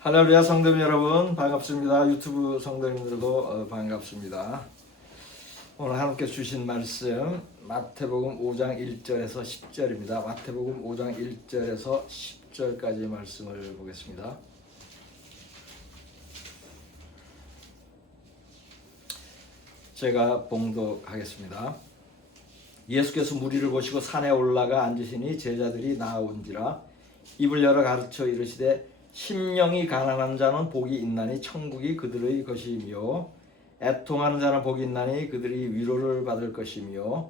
할렐루야 성도님 여러분 반갑습니다. 유튜브 성도님들도 반갑습니다. 오늘 함께 주신 말씀 마태복음 5장 1절에서 10절입니다. 마태복음 5장 1절에서 10절까지 말씀을 보겠습니다. 제가 봉독하겠습니다. 예수께서 무리를 보시고 산에 올라가 앉으시니 제자들이 나아온지라 입을 열어 가르쳐 이르시되 심령이 가난한 자는 복이 있나니 천국이 그들의 것이며 애통하는 자는 복이 있나니 그들이 위로를 받을 것이며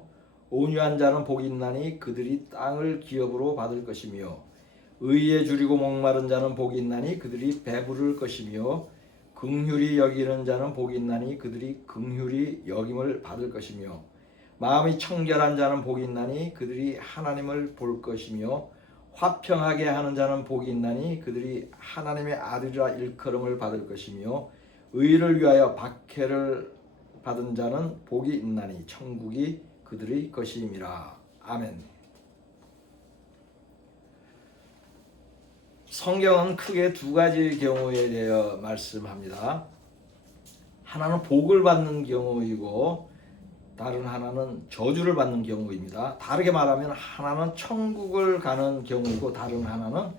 온유한 자는 복이 있나니 그들이 땅을 기업으로 받을 것이며 의에 줄이고 목마른 자는 복이 있나니 그들이 배부를 것이며 긍휼히 여기는 자는 복이 있나니 그들이 긍휼히 여김을 받을 것이며 마음이 청결한 자는 복이 있나니 그들이 하나님을 볼 것이며 화평하게 하는 자는 복이 있나니 그들이 하나님의 아들이라 일컬음을 받을 것이며 의를 위하여 박해를 받은 자는 복이 있나니 천국이 그들의 것임이라. 아멘. 성경은 크게 두 가지 경우에 대해 말씀합니다. 하나는 복을 받는 경우이고 다른 하나는 저주를 받는 경우입니다. 다르게 말하면 하나는 천국을 가는 경우이고 다른 하나는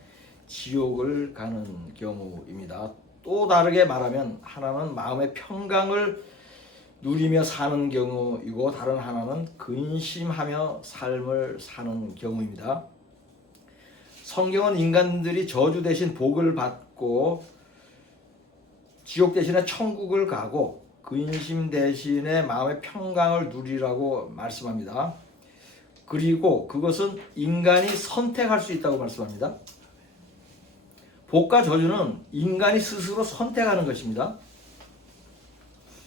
지옥을 가는 경우입니다. 또 다르게 말하면 하나는 마음의 평강을 누리며 사는 경우이고 다른 하나는 근심하며 삶을 사는 경우입니다. 성경은 인간들이 저주 대신 복을 받고 지옥 대신에 천국을 가고 근심 대신에 마음의 평강을 누리라고 말씀합니다. 그리고 그것은 인간이 선택할 수 있다고 말씀합니다. 복과 저주는 인간이 스스로 선택하는 것입니다.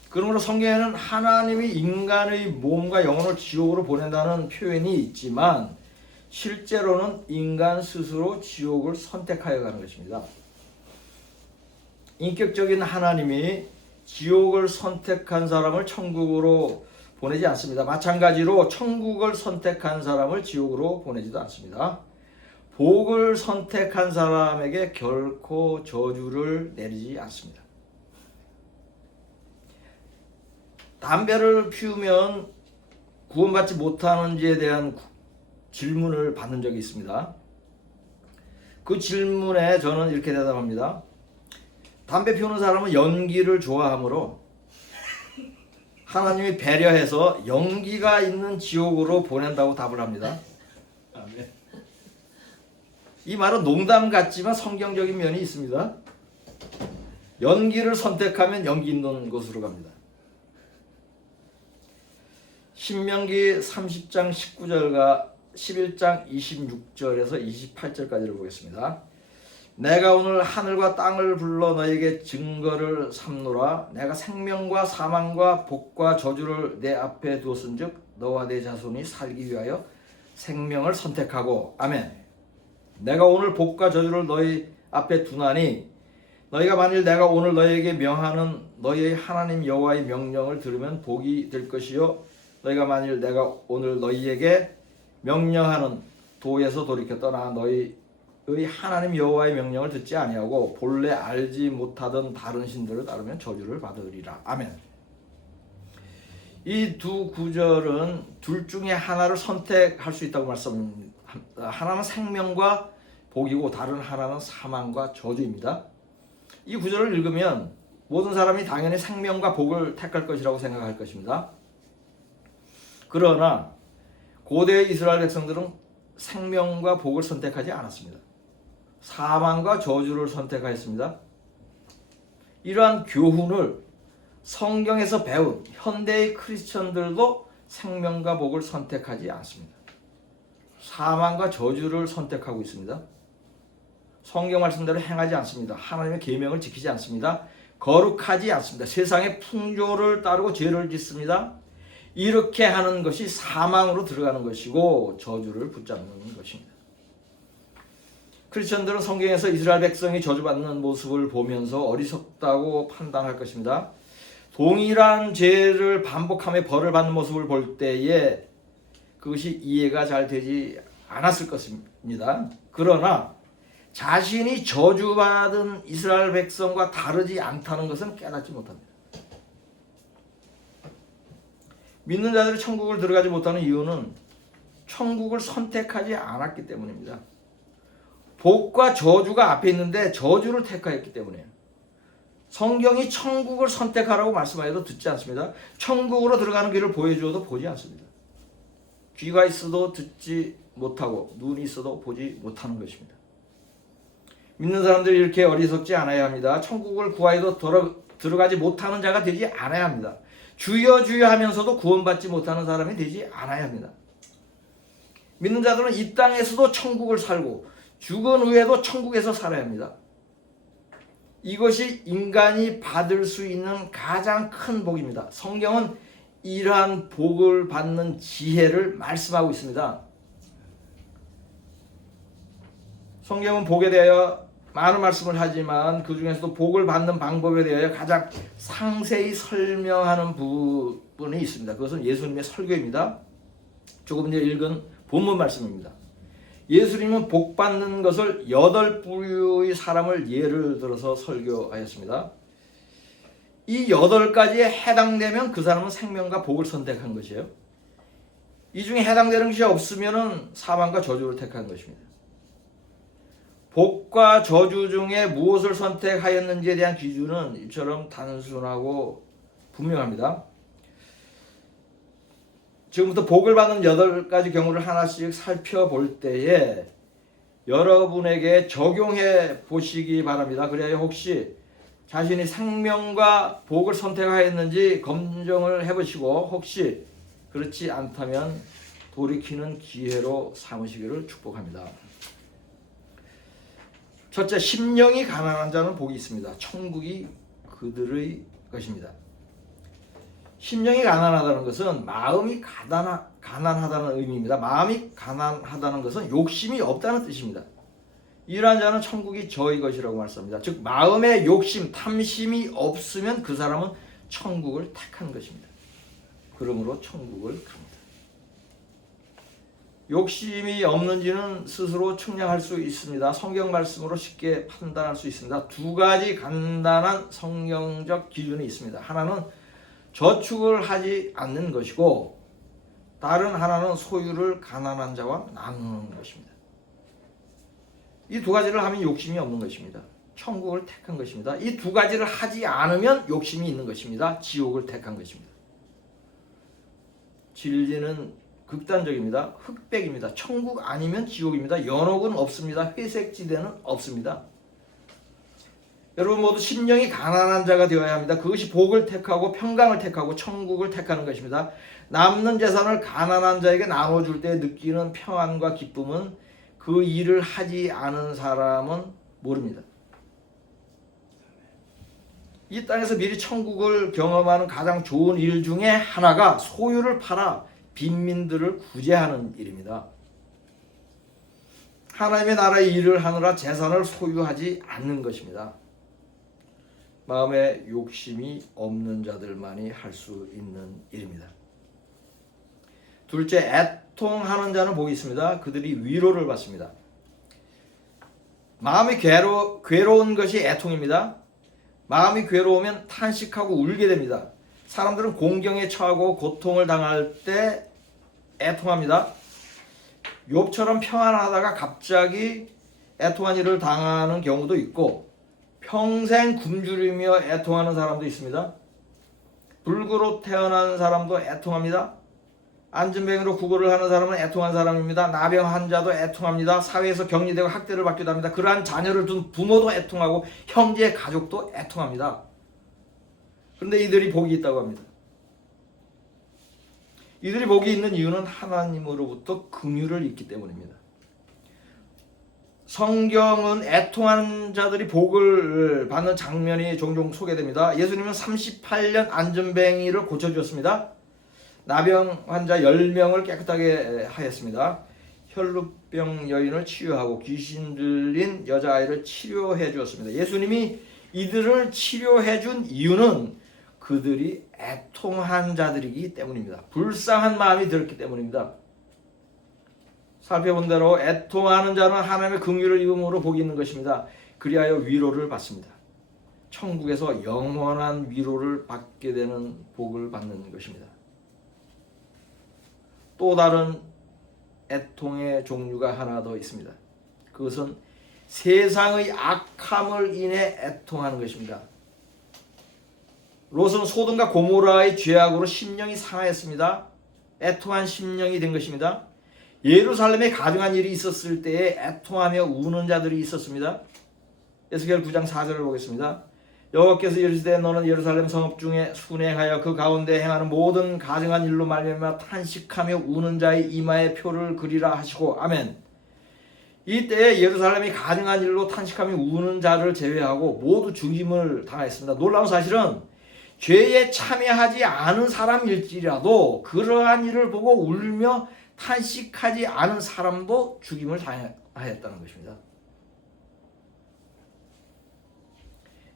그러므로 성경에는 하나님이 인간의 몸과 영혼을 지옥으로 보낸다는 표현이 있지만 실제로는 인간 스스로 지옥을 선택하여 가는 것입니다. 인격적인 하나님이 지옥을 선택한 사람을 천국으로 보내지 않습니다. 마찬가지로 천국을 선택한 사람을 지옥으로 보내지도 않습니다. 복을 선택한 사람에게 결코 저주를 내리지 않습니다. 담배를 피우면 구원받지 못하는지에 대한 질문을 받는 적이 있습니다. 그 질문에 저는 이렇게 대답합니다. 담배 피우는 사람은 연기를 좋아하므로 하나님이 배려해서 연기가 있는 지옥으로 보낸다고 답을 합니다. 이 말은 농담 같지만 성경적인 면이 있습니다. 연기를 선택하면 연기 있는 곳으로 갑니다. 신명기 30장 19절과 11장 26절에서 28절까지를 보겠습니다. 내가 오늘 하늘과 땅을 불러 너에게 증거를 삼노라. 내가 생명과 사망과 복과 저주를 내 앞에 두었은즉 너와 내 자손이 살기 위하여 생명을 선택하고. 아멘. 내가 오늘 복과 저주를 너희 앞에 두나니 너희가 만일 내가 오늘 너희에게 명하는 너희의 하나님 여호와의 명령을 들으면 복이 될 것이요 너희가 만일 내가 오늘 너희에게 명령하는 도에서 돌이켜 떠나 너희의 하나님 여호와의 명령을 듣지 아니하고 본래 알지 못하던 다른 신들을 따르면 저주를 받으리라. 아멘. 이 두 구절은 둘 중에 하나를 선택할 수 있다고 말씀합니다. 하나는 생명과 복이고 다른 하나는 사망과 저주입니다. 이 구절을 읽으면 모든 사람이 당연히 생명과 복을 택할 것이라고 생각할 것입니다. 그러나 고대의 이스라엘 백성들은 생명과 복을 선택하지 않았습니다. 사망과 저주를 선택하였습니다. 이러한 교훈을 성경에서 배운 현대의 크리스천들도 생명과 복을 선택하지 않습니다. 사망과 저주를 선택하고 있습니다. 성경 말씀대로 행하지 않습니다. 하나님의 계명을 지키지 않습니다. 거룩하지 않습니다. 세상의 풍조를 따르고 죄를 짓습니다. 이렇게 하는 것이 사망으로 들어가는 것이고 저주를 붙잡는 것입니다. 크리스천들은 성경에서 이스라엘 백성이 저주받는 모습을 보면서 어리석다고 판단할 것입니다. 동일한 죄를 반복하며 벌을 받는 모습을 볼 때에 그것이 이해가 잘 되지 않았을 것입니다. 그러나 자신이 저주받은 이스라엘 백성과 다르지 않다는 것은 깨닫지 못합니다. 믿는 자들이 천국을 들어가지 못하는 이유는 천국을 선택하지 않았기 때문입니다. 복과 저주가 앞에 있는데 저주를 택하였기 때문이에요. 성경이 천국을 선택하라고 말씀하여도 듣지 않습니다. 천국으로 들어가는 길을 보여주어도 보지 않습니다. 귀가 있어도 듣지 못하고 눈이 있어도 보지 못하는 것입니다. 믿는 사람들이 이렇게 어리석지 않아야 합니다. 천국을 구하여도 들어가지 못하는 자가 되지 않아야 합니다. 주여 주여 하면서도 구원받지 못하는 사람이 되지 않아야 합니다. 믿는 자들은 이 땅에서도 천국을 살고 죽은 후에도 천국에서 살아야 합니다. 이것이 인간이 받을 수 있는 가장 큰 복입니다. 성경은 이러한 복을 받는 지혜를 말씀하고 있습니다. 성경은 복에 대하여 많은 말씀을 하지만 그 중에서도 복을 받는 방법에 대하여 가장 상세히 설명하는 부분이 있습니다. 그것은 예수님의 설교입니다. 조금 전에 읽은 본문 말씀입니다. 예수님은 복 받는 것을 8부류의 사람을 예를 들어서 설교하였습니다. 이 8가지에 해당되면 그 사람은 생명과 복을 선택한 것이에요. 이 중에 해당되는 것이 없으면 사망과 저주를 택한 것입니다. 복과 저주 중에 무엇을 선택하였는지에 대한 기준은 이처럼 단순하고 분명합니다. 지금부터 복을 받는 8가지 경우를 하나씩 살펴볼 때에 여러분에게 적용해 보시기 바랍니다. 그래야 혹시 자신이 생명과 복을 선택하였는지 검증을 해보시고 혹시 그렇지 않다면 돌이키는 기회로 삼으시기를 축복합니다. 첫째, 심령이 가난한 자는 복이 있습니다. 천국이 그들의 것입니다. 심령이 가난하다는 것은 마음이 가난하다는 의미입니다. 마음이 가난하다는 것은 욕심이 없다는 뜻입니다. 이러한 자는 천국이 저의 것이라고 말씀합니다. 즉 마음에 욕심, 탐심이 없으면 그 사람은 천국을 택한 것입니다. 그러므로 천국을 갑니다. 욕심이 없는지는 스스로 측량할 수 있습니다. 성경 말씀으로 쉽게 판단할 수 있습니다. 2가지 간단한 성경적 기준이 있습니다. 하나는 저축을 하지 않는 것이고 다른 하나는 소유를 가난한 자와 나누는 것입니다. 이 2가지를 하면 욕심이 없는 것입니다. 천국을 택한 것입니다. 이 2가지를 하지 않으면 욕심이 있는 것입니다. 지옥을 택한 것입니다. 진리는 극단적입니다. 흑백입니다. 천국 아니면 지옥입니다. 연옥은 없습니다. 회색지대는 없습니다. 여러분 모두 심령이 가난한 자가 되어야 합니다. 그것이 복을 택하고 평강을 택하고 천국을 택하는 것입니다. 남는 재산을 가난한 자에게 나눠줄 때 느끼는 평안과 기쁨은 그 일을 하지 않은 사람은 모릅니다. 이 땅에서 미리 천국을 경험하는 가장 좋은 일 중에 하나가 소유를 팔아 빈민들을 구제하는 일입니다. 하나님의 나라의 일을 하느라 재산을 소유하지 않는 것입니다. 마음에 욕심이 없는 자들만이 할 수 있는 일입니다. 둘째, 애통하는 자는 복이 있습니다. 그들이 위로를 받습니다. 마음이 괴로운 것이 애통입니다. 마음이 괴로우면 탄식하고 울게 됩니다. 사람들은 공경에 처하고 고통을 당할 때 애통합니다. 욥처럼 평안하다가 갑자기 애통한 일을 당하는 경우도 있고 평생 굶주리며 애통하는 사람도 있습니다. 불구로 태어난 사람도 애통합니다. 안진뱅이로 구걸을 하는 사람은 애통한 사람입니다. 나병 환자도 애통합니다. 사회에서 격리되고 학대를 받기도 합니다. 그러한 자녀를 둔 부모도 애통하고 형제 가족도 애통합니다. 그런데 이들이 복이 있다고 합니다. 이들이 복이 있는 이유는 하나님으로부터 긍휼을 입기 때문입니다. 성경은 애통하는 자들이 복을 받는 장면이 종종 소개됩니다. 예수님은 38년 안전뱅이를 고쳐주었습니다. 나병 환자 10명을 깨끗하게 하였습니다. 혈루병 여인을 치유하고 귀신 들린 여자아이를 치료해 주었습니다. 예수님이 이들을 치료해 준 이유는 그들이 애통한 자들이기 때문입니다. 불쌍한 마음이 들었기 때문입니다. 살펴본 대로 애통하는 자는 하나님의 긍휼을 입음으로 복이 있는 것입니다. 그리하여 위로를 받습니다. 천국에서 영원한 위로를 받게 되는 복을 받는 것입니다. 또 다른 애통의 종류가 하나 더 있습니다. 그것은 세상의 악함을 인해 애통하는 것입니다. 롯은 소돔과 고모라의 죄악으로 심령이 상하였습니다. 애통한 심령이 된 것입니다. 예루살렘에 가증한 일이 있었을 때에 애통하며 우는 자들이 있었습니다. 에스겔 9장 4절을 보겠습니다. 여호와께서 이르시되 너는 예루살렘 성읍 중에 순행하여 그 가운데 행하는 모든 가증한 일로 말미암아 탄식하며 우는 자의 이마에 표를 그리라 하시고 아멘. 이때에 예루살렘이 가증한 일로 탄식하며 우는 자를 제외하고 모두 죽임을 당하였습니다. 놀라운 사실은 죄에 참여하지 않은 사람일지라도 그러한 일을 보고 울며 탄식하지 않은 사람도 죽임을 당하였다는 것입니다.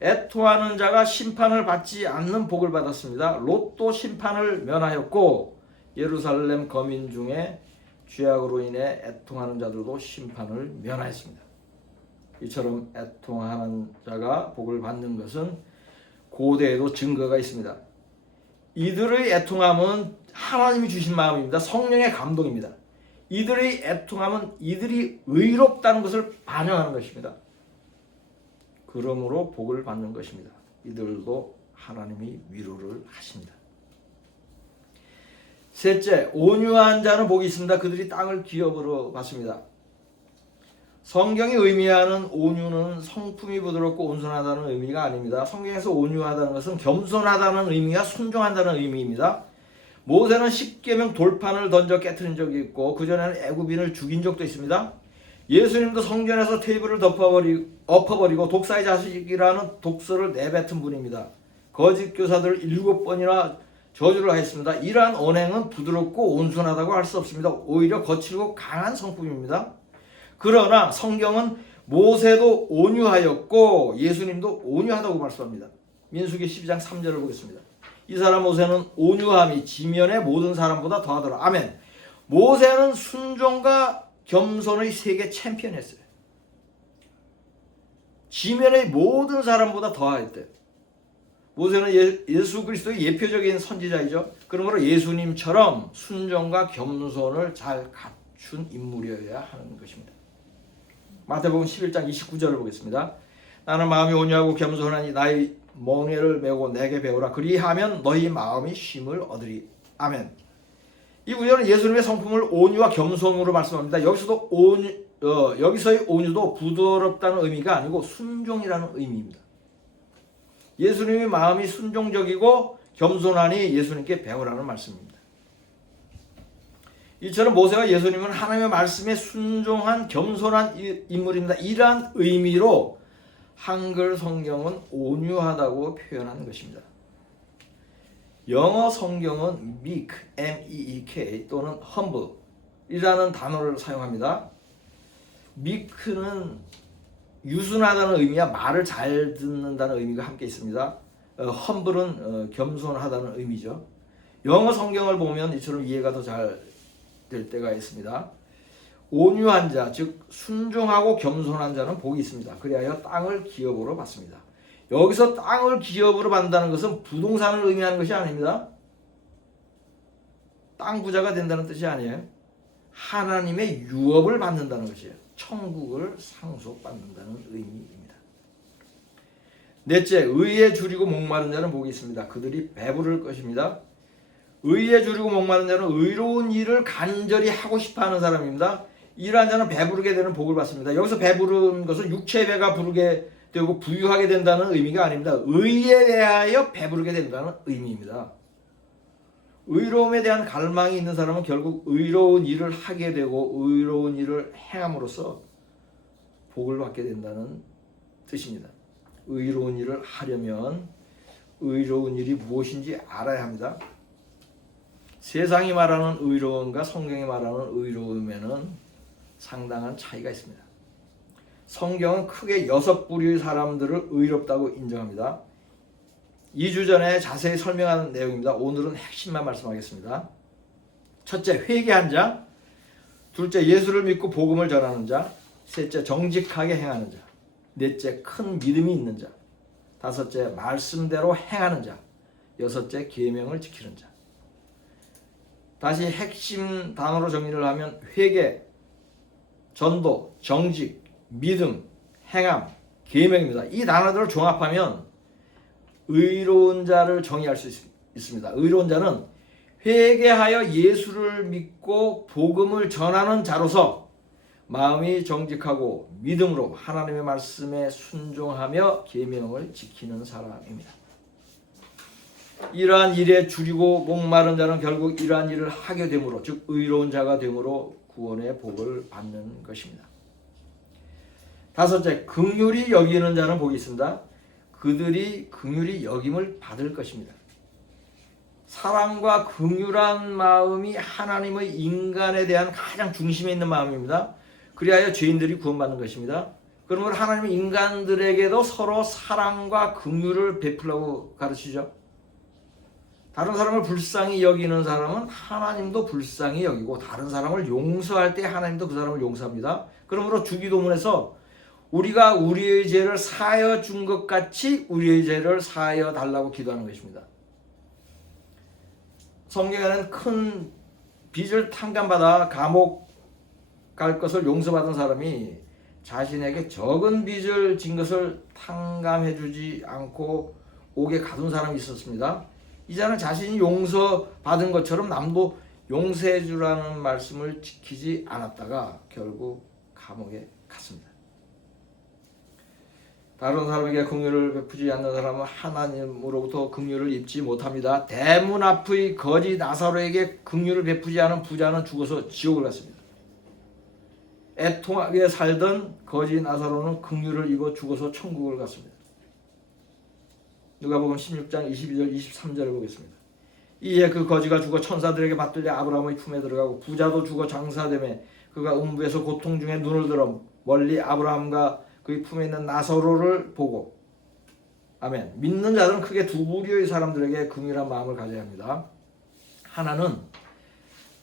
애통하는 자가 심판을 받지 않는 복을 받았습니다. 롯도 심판을 면하였고 예루살렘 거민 중에 죄악으로 인해 애통하는 자들도 심판을 면하였습니다. 이처럼 애통하는 자가 복을 받는 것은 고대에도 증거가 있습니다. 이들의 애통함은 하나님이 주신 마음입니다. 성령의 감동입니다. 이들의 애통함은 이들이 의롭다는 것을 반영하는 것입니다. 그러므로 복을 받는 것입니다. 이들도 하나님이 위로를 하십니다. 셋째, 온유한 자는 복이 있습니다. 그들이 땅을 기업으로 받습니다. 성경이 의미하는 온유는 성품이 부드럽고 온순하다는 의미가 아닙니다. 성경에서 온유하다는 것은 겸손하다는 의미와 순종한다는 의미입니다. 모세는 십계명 돌판을 던져 깨트린 적이 있고 그전에는 애굽인을 죽인 적도 있습니다. 예수님도 성전에서 테이블을 엎어버리고 독사의 자식이라는 독서를 내뱉은 분입니다. 거짓 교사들을 7번이나 저주를 하였습니다. 이러한 언행은 부드럽고 온순하다고 할 수 없습니다. 오히려 거칠고 강한 성품입니다. 그러나 성경은 모세도 온유하였고 예수님도 온유하다고 말씀합니다. 민수기 12장 3절을 보겠습니다. 이 사람 모세는 온유함이 지면의 모든 사람보다 더하더라. 아멘. 모세는 순종과 겸손의 세계 챔피언이었어요. 지면의 모든 사람보다 더하였대요. 모세는 예수 그리스도의 예표적인 선지자이죠. 그러므로 예수님처럼 순종과 겸손을 잘 갖춘 인물이어야 하는 것입니다. 마태복음 11장 29절을 보겠습니다. 나는 마음이 온유하고 겸손하니 나의 멍에를 메고 내게 배우라. 그리하면 너희 마음이 쉼을 얻으리. 아멘. 이 구절은 예수님의 성품을 온유와 겸손으로 말씀합니다. 여기서의 온유도 부드럽다는 의미가 아니고 순종이라는 의미입니다. 예수님의 마음이 순종적이고 겸손하니 예수님께 배우라는 말씀입니다. 이처럼 모세와 예수님은 하나님의 말씀에 순종한 겸손한 인물입니다. 이러한 의미로 한글 성경은 온유하다고 표현한 것입니다. 영어 성경은 meek, M-E-E-K 또는 humble 이라는 단어를 사용합니다. meek는 유순하다는 의미와 말을 잘 듣는다는 의미가 함께 있습니다. humble은 겸손하다는 의미죠. 영어 성경을 보면 이처럼 이해가 더 잘 될 때가 있습니다. 온유한 자, 즉 순종하고 겸손한 자는 복이 있습니다. 그리하여 땅을 기업으로 받습니다. 여기서 땅을 기업으로 받는다는 것은 부동산을 의미하는 것이 아닙니다. 땅 부자가 된다는 뜻이 아니에요. 하나님의 유업을 받는다는 것이에요. 천국을 상속받는다는 의미입니다. 넷째, 의에 줄이고 목마른 자는 복이 있습니다. 그들이 배부를 것입니다. 의에 줄이고 목마른 자는 의로운 일을 간절히 하고 싶어하는 사람입니다. 이러한 자는 배부르게 되는 복을 받습니다. 여기서 배부른 것은 육체의 배가 부르게 되고 부유하게 된다는 의미가 아닙니다. 의에 대하여 배부르게 된다는 의미입니다. 의로움에 대한 갈망이 있는 사람은 결국 의로운 일을 하게 되고 의로운 일을 행함으로써 복을 받게 된다는 뜻입니다. 의로운 일을 하려면 의로운 일이 무엇인지 알아야 합니다. 세상이 말하는 의로움과 성경이 말하는 의로움에는 상당한 차이가 있습니다. 성경은 크게 6부류의 사람들을 의롭다고 인정합니다. 2주 전에 자세히 설명한 내용입니다. 오늘은 핵심만 말씀하겠습니다. 첫째, 회개한 자. 둘째, 예수를 믿고 복음을 전하는 자. 셋째, 정직하게 행하는 자. 넷째, 큰 믿음이 있는 자. 다섯째, 말씀대로 행하는 자. 여섯째, 계명을 지키는 자. 다시 핵심 단어로 정리를 하면 회개, 전도, 정직, 믿음, 행함, 계명입니다. 이 단어들을 종합하면 의로운 자를 정의할 수 있습니다. 의로운 자는 회개하여 예수를 믿고 복음을 전하는 자로서 마음이 정직하고 믿음으로 하나님의 말씀에 순종하며 계명을 지키는 사람입니다. 이러한 일에 줄이고 목마른 자는 결국 이러한 일을 하게 되므로, 즉 의로운 자가 되므로 구원의 복을 받는 것입니다. 다섯째, 긍휼히 여기는 자는 복이 있습니다. 그들이 긍휼히 여김을 받을 것입니다. 사랑과 긍휼한 마음이 하나님의 인간에 대한 가장 중심에 있는 마음입니다. 그리하여 죄인들이 구원받는 것입니다. 그러므로 하나님은 인간들에게도 서로 사랑과 긍휼을 베풀라고 가르치죠. 다른 사람을 불쌍히 여기는 사람은 하나님도 불쌍히 여기고, 다른 사람을 용서할 때 하나님도 그 사람을 용서합니다. 그러므로 주기도문에서 우리가 우리의 죄를 사하여 준 것 같이 우리의 죄를 사하여 달라고 기도하는 것입니다. 성경에는 큰 빚을 탕감받아 감옥 갈 것을 용서받은 사람이 자신에게 적은 빚을 진 것을 탕감해 주지 않고 옥에 가둔 사람이 있었습니다. 이 자는 자신이 용서받은 것처럼 남도 용서해 주라는 말씀을 지키지 않았다가 결국 감옥에 갔습니다. 다른 사람에게 긍휼을 베푸지 않는 사람은 하나님으로부터 긍휼을 입지 못합니다. 대문 앞의 거지 나사로에게 긍휼을 베푸지 않은 부자는 죽어서 지옥을 갔습니다. 애통하게 살던 거지 나사로는 긍휼을 입어 죽어서 천국을 갔습니다. 누가복음 16장 22절 23절을 보겠습니다. 이에 그 거지가 죽어 천사들에게 받들려 아브라함의 품에 들어가고, 부자도 죽어 장사되매 그가 음부에서 고통 중에 눈을 들어 멀리 아브라함과 그의 품에 있는 나사로를 보고. 아멘. 믿는 자들은 크게 두 부류의 사람들에게 긍휼한 마음을 가져야 합니다. 하나는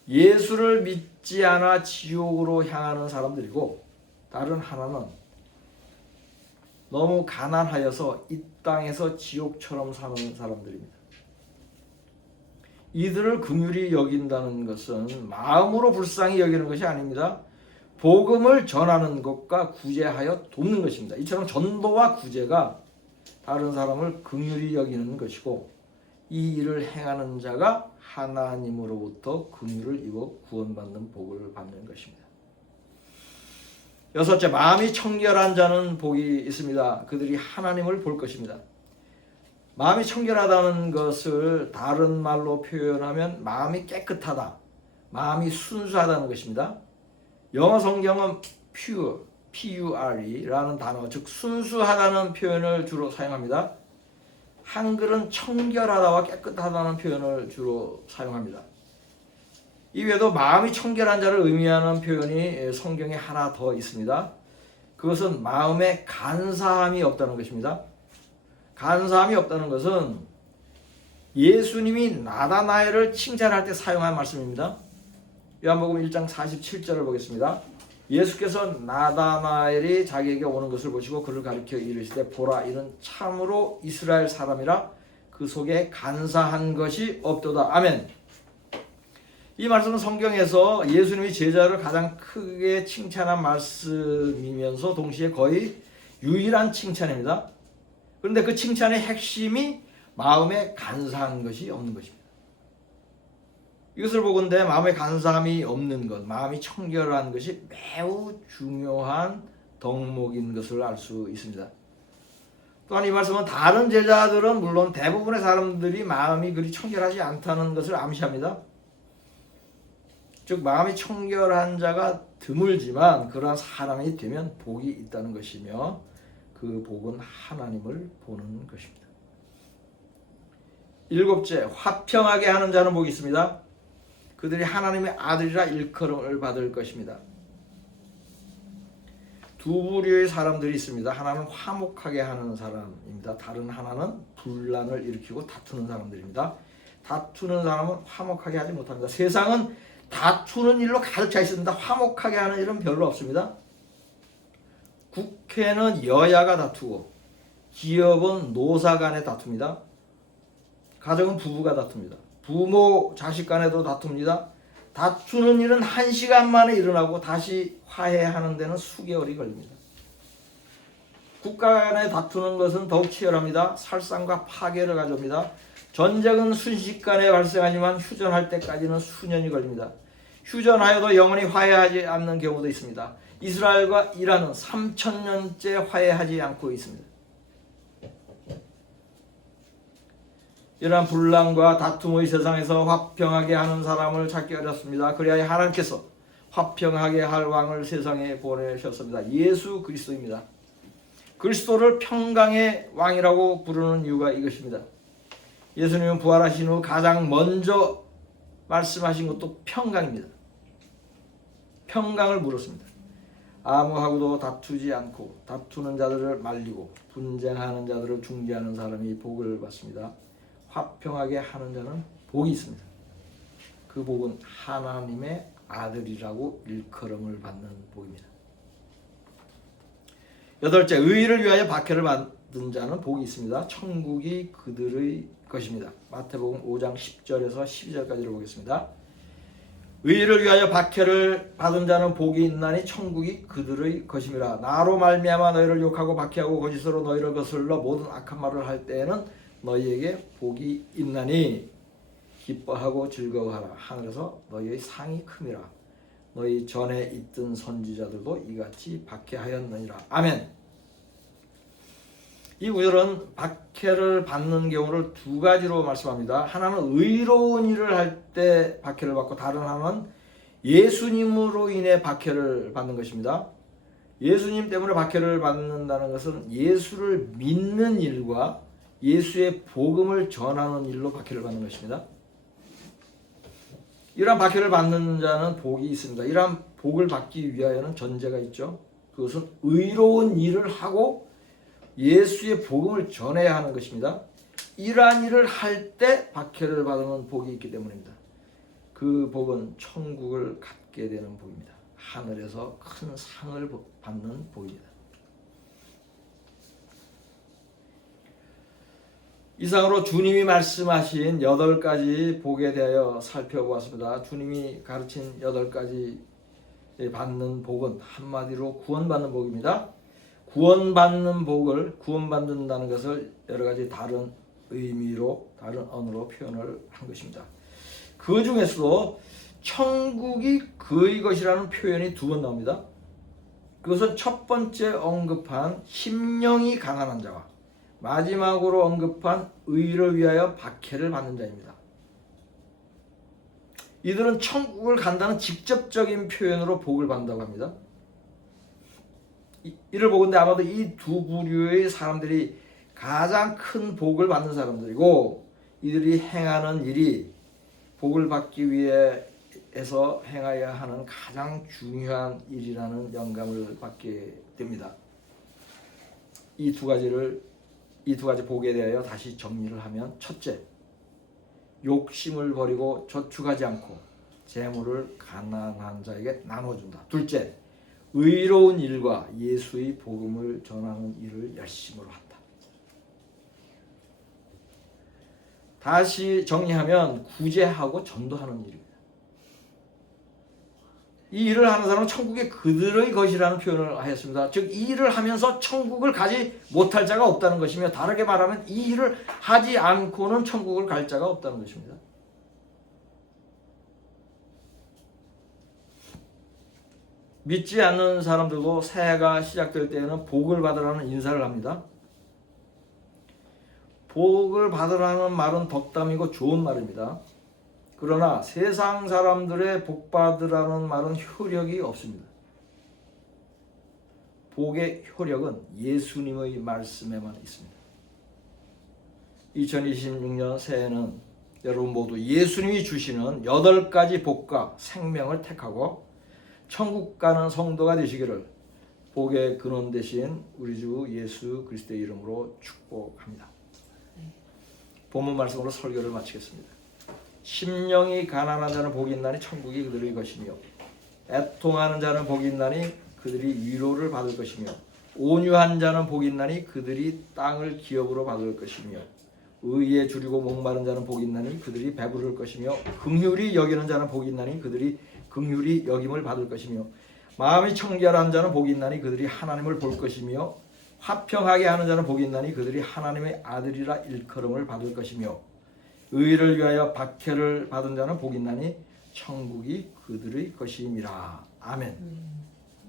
예수를 믿지 않아 지옥으로 향하는 사람들이고, 다른 하나는 너무 가난하여서 이 땅에서 지옥처럼 사는 사람들입니다. 이들을 긍휼히 여긴다는 것은 마음으로 불쌍히 여기는 것이 아닙니다. 복음을 전하는 것과 구제하여 돕는 것입니다. 이처럼 전도와 구제가 다른 사람을 긍휼히 여기는 것이고, 이 일을 행하는 자가 하나님으로부터 긍휼을 입어 구원받는 복을 받는 것입니다. 여섯째, 마음이 청결한 자는 복이 있습니다. 그들이 하나님을 볼 것입니다. 마음이 청결하다는 것을 다른 말로 표현하면 마음이 깨끗하다, 마음이 순수하다는 것입니다. 영어 성경은 pure, P-U-R-E라는 단어, 즉 순수하다는 표현을 주로 사용합니다. 한글은 청결하다와 깨끗하다는 표현을 주로 사용합니다. 이외에도 마음이 청결한 자를 의미하는 표현이 성경에 하나 더 있습니다. 그것은 마음에 간사함이 없다는 것입니다. 간사함이 없다는 것은 예수님이 나다나엘을 칭찬할 때 사용한 말씀입니다. 요한복음 1장 47절을 보겠습니다. 예수께서 나다나엘이 자기에게 오는 것을 보시고 그를 가리켜 이르시되, 보라, 이는 참으로 이스라엘 사람이라 그 속에 간사한 것이 없도다. 아멘. 이 말씀은 성경에서 예수님이 제자를 가장 크게 칭찬한 말씀이면서 동시에 거의 유일한 칭찬입니다. 그런데 그 칭찬의 핵심이 마음에 간사한 것이 없는 것입니다. 이것을 보건대 마음에 간사함이 없는 것, 마음이 청결한 것이 매우 중요한 덕목인 것을 알 수 있습니다. 또한 이 말씀은 다른 제자들은 물론 대부분의 사람들이 마음이 그리 청결하지 않다는 것을 암시합니다. 즉 마음이 청결한 자가 드물지만 그러한 사람이 되면 복이 있다는 것이며, 그 복은 하나님을 보는 것입니다. 일곱째, 화평하게 하는 자는 복이 있습니다. 그들이 하나님의 아들이라 일컬음을 받을 것입니다. 두 부류의 사람들이 있습니다. 하나는 화목하게 하는 사람입니다. 다른 하나는 분란을 일으키고 다투는 사람들입니다. 다투는 사람은 화목하게 하지 못합니다. 세상은 다투는 일로 가득 차 있습니다. 화목하게 하는 일은 별로 없습니다. 국회는 여야가 다투고 기업은 노사 간에 다툽니다. 가정은 부부가 다툽니다. 부모 자식 간에도 다툽니다. 다투는 일은 1시간 만에 일어나고 다시 화해하는 데는 수개월이 걸립니다. 국가 간에 다투는 것은 더욱 치열합니다. 살상과 파괴를 가져옵니다. 전쟁은 순식간에 발생하지만 휴전할 때까지는 수년이 걸립니다. 휴전하여도 영원히 화해하지 않는 경우도 있습니다. 이스라엘과 이란은 3000년째 화해하지 않고 있습니다. 이러한 분란과 다툼의 세상에서 화평하게 하는 사람을 찾기 어렵습니다. 그래야 하나님께서 화평하게 할 왕을 세상에 보내셨습니다. 예수 그리스도입니다. 그리스도를 평강의 왕이라고 부르는 이유가 이것입니다. 예수님은 부활하신 후 가장 먼저 말씀하신 것도 평강입니다. 평강을 물었습니다. 아무하고도 다투지 않고 다투는 자들을 말리고 분쟁하는 자들을 중재하는 사람이 복을 받습니다. 화평하게 하는 자는 복이 있습니다. 그 복은 하나님의 아들이라고 일컬음을 받는 복입니다. 8째, 의를 위하여 박해를 받은 자는 복이 있습니다. 천국이 그들의 것입니다. 마태복음 5장 10절에서 12절까지를 보겠습니다. 의를 위하여 박해를 받은 자는 복이 있나니 천국이 그들의 것임이라. 나로 말미암아 너희를 욕하고 박해하고 거짓으로 너희를 거슬러 모든 악한 말을 할 때에는 너희에게 복이 있나니 기뻐하고 즐거워하라. 하늘에서 너희의 상이 큼이라. 너희 전에 있던 선지자들도 이같이 박해하였느니라. 아멘. 이 구절은 박해를 받는 경우를 두 가지로 말씀합니다. 하나는 의로운 일을 할 때 박해를 받고, 다른 하나는 예수님으로 인해 박해를 받는 것입니다. 예수님 때문에 박해를 받는다는 것은 예수를 믿는 일과 예수의 복음을 전하는 일로 박해를 받는 것입니다. 이러한 박해를 받는 자는 복이 있습니다. 이러한 복을 받기 위하여는 전제가 있죠. 그것은 의로운 일을 하고 예수의 복음을 전해야 하는 것입니다. 이러한 일을 할 때 박해를 받으면 복이 있기 때문입니다. 그 복은 천국을 갖게 되는 복입니다. 하늘에서 큰 상을 받는 복입니다. 이상으로 주님이 말씀하신 8가지 복에 대하여 살펴보았습니다. 주님이 가르친 8가지 받는 복은 한마디로 구원받는 복입니다. 구원받는 복을, 구원받는다는 것을 여러 가지 다른 의미로, 다른 언어로 표현을 한 것입니다. 그 중에서도 천국이 그의 것이라는 표현이 2번 나옵니다. 그것은 첫 번째 언급한 심령이 가난한 자와 마지막으로 언급한 의를 위하여 박해를 받는 자입니다. 이들은 천국을 간다는 직접적인 표현으로 복을 받는다고 합니다. 이를 보건대 아마도 이 두 부류의 사람들이 가장 큰 복을 받는 사람들이고, 이들이 행하는 일이 복을 받기 위해서 행해야 하는 가장 중요한 일이라는 영감을 받게 됩니다. 이 두 가지 복에 대하여 다시 정리를 하면, 첫째, 욕심을 버리고 저축하지 않고 재물을 가난한 자에게 나눠준다. 둘째, 의로운 일과 예수의 복음을 전하는 일을 열심으로 한다. 다시 정리하면 구제하고 전도하는 일입니다. 이 일을 하는 사람은 천국이 그들의 것이라는 표현을 하였습니다. 즉, 이 일을 하면서 천국을 가지 못할 자가 없다는 것이며, 다르게 말하면 이 일을 하지 않고는 천국을 갈 자가 없다는 것입니다. 믿지 않는 사람들도 새해가 시작될 때에는 복을 받으라는 인사를 합니다. 복을 받으라는 말은 덕담이고 좋은 말입니다. 그러나 세상 사람들의 복 받으라는 말은 효력이 없습니다. 복의 효력은 예수님의 말씀에만 있습니다. 2026년 새해는 여러분 모두 예수님이 주시는 8가지 복과 생명을 택하고 천국 가는 성도가 되시기를 복의 근원 되신 우리 주 예수 그리스도의 이름으로 축복합니다. 본문 말씀으로 설교를 마치겠습니다. 심령이 가난한 자는 복이 있나니 천국이 그들의 것이며 애통하는 자는 복이 있나니 그들이 위로를 받을 것이며 온유한 자는 복이 있나니 그들이 땅을 기업으로 받을 것이며 의에 줄이고 목마른 자는 복이 있나니 그들이 배부를 것이며 긍휼히 여기는 자는 복이 있나니 그들이 긍휼히 여김을 받을 것이며 마음이 청결한 자는 복이 있나니 그들이 하나님을 볼 것이며 화평하게 하는 자는 복이 있나니 그들이 하나님의 아들이라 일컬음을 받을 것이며 의를 위하여 박해를 받은 자는 복이 있나니 천국이 그들의 것임이라. 아멘.